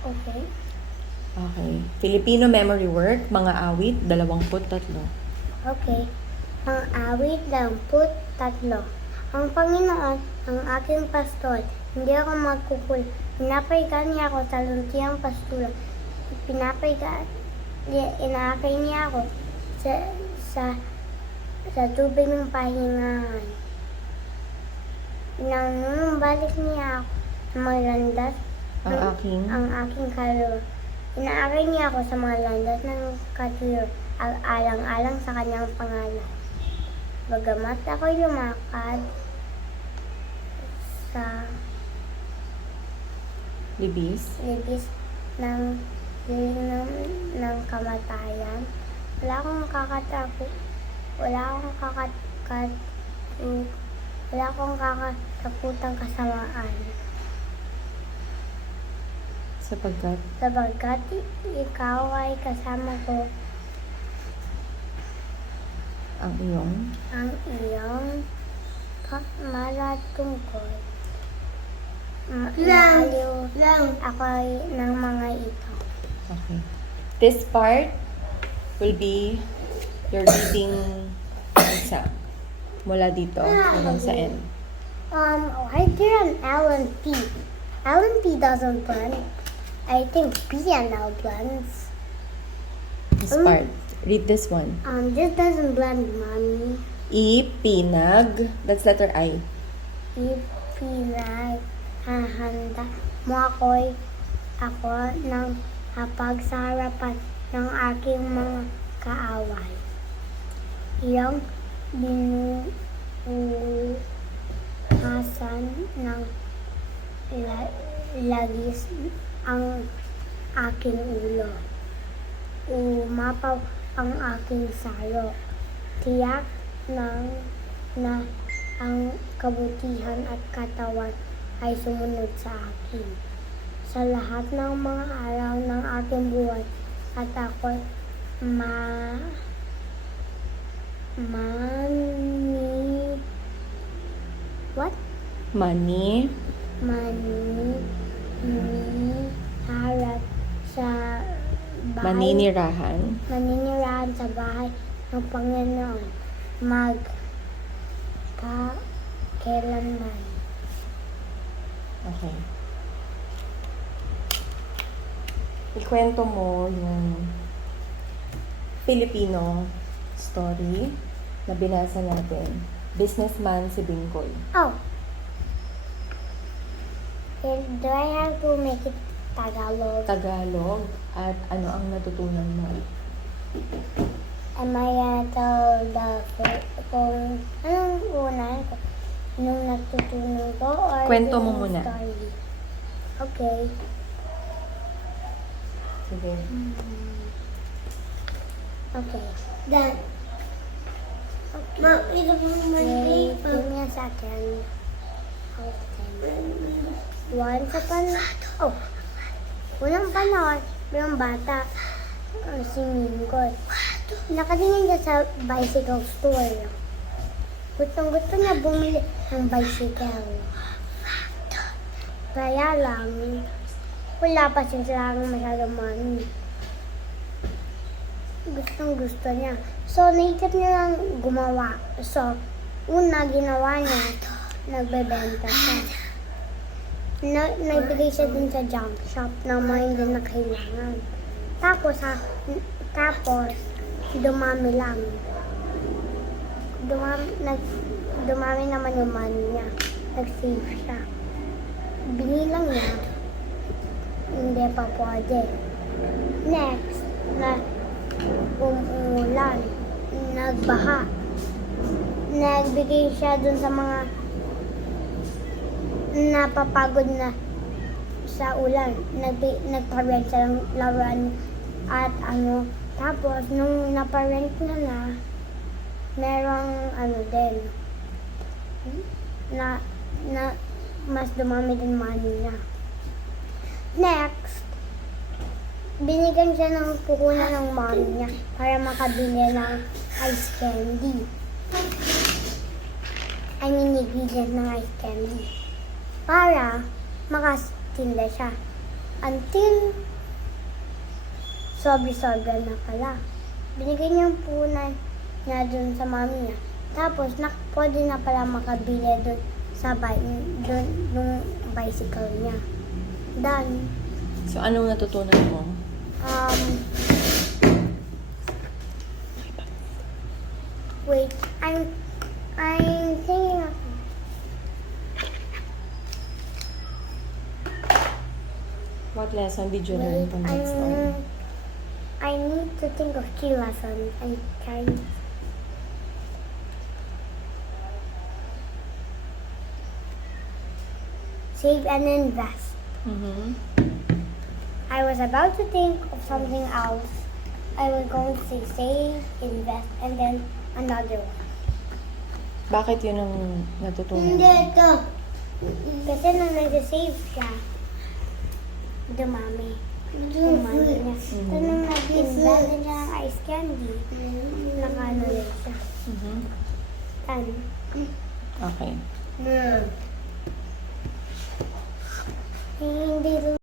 Okay. Okay. Filipino memory work, mga awit, 23. Okay. Ang awit 23. Ang Panginoon, ang aking pastor, hindi ako magkukul. Pinapahiga niya ako sa luntiang pastulan. Inaakay niya ako sa tubig ng pahingahan. Nanunumbalik niya ako sa mga landas ang aking kaluluwa. Inaakay niya ako sa mga landas ng katuyo, alang-alang sa kanyang pangalan. Bagamat ako'y lumakad sa Libis. libis ng ng kamatayan, wala akong kakataputang kasamaan. Sapagkat ikaw ay kasama ko, Ang iyong malatungkol. Aliw ako ng mga ito. Okay. This part will be your reading exam. Mula dito hanggang sa end. Why there an Alan P? Alan P doesn't blend. I think P&L blends. This part. Read this one. This doesn't blend, Mommy. Ipinag. That's letter I. Ipinaghahanda mo ako ng hapag sa harapan ng aking mga kaaway. Iyong binuhasan ng lagis ang aking ulo. Umapaw ang aking salo. Tiyak na ang kabutihan at katawan ay sumunod sa akin. Sa lahat ng mga araw ng aking buhay at ako'y harap sa maninirahan sa bahay ng Panginoon magpakailanman. Okay. Ikwento mo yung Filipino story na binasa natin. Businessman si Bingkoy. Oh. Do I have to make it Tagalog? Tagalog. At ano ang natutunan mo? Am I gonna tell kung anong una ko? Anong natutunan ko? Or Kwento mo yung muna. Story? Okay. Sige. Okay. Dad. Okay. Ma, ito po Wait, give me a second. Once upon unang panahon, mayroong bata, si Minggoy. Nakatingin siya sa bicycle store. Gustong-gusto niya bumili ng bicycle. Kaya lang, wala pa silang masyadong money. Gustong-gusto niya. So, naisip niya lang gumawa. So, una ginawa niya, nagbebenta siya. Nagbigay siya dun sa junk shop na mga hindi na kailangan. Tapos, dumami lang. Dumami naman yung money niya. Nag-save siya. Binilang niya. Hindi pa pwede. Next, umulan. Nagbaha. Nagbigay siya dun sa mga napapagod na sa ulan. Nagpa-rent siya ng laruan at tapos nung napa-rent na merong na mas dumami din money niya. Next, binigyan siya ng puhunan ng mommy niya para makabili ng ice candy. Ingredient ng ice candy. Para makatinda siya. until sobra-sobra na pala. Binigay niya yung punan niya dun sa mami niya. Tapos, pwede na pala makabili dun sa nung bicycle niya. Done. So, anong natutunan mo? Wait, I'm thinking of What lesson did you learn wait, from that story? I need to think of key lessons. I'm trying. Save and invest. Mm-hmm. I was about to think of something else. I was going to say save, invest, and then another one. Bakit yun ang natutunan mo? ito. Kasi nung nag-save siya, dumami. Dumami niya. So, nung nag-invest siya ng ice candy, nakano rin siya. Mhm. Done. Okay. Hindi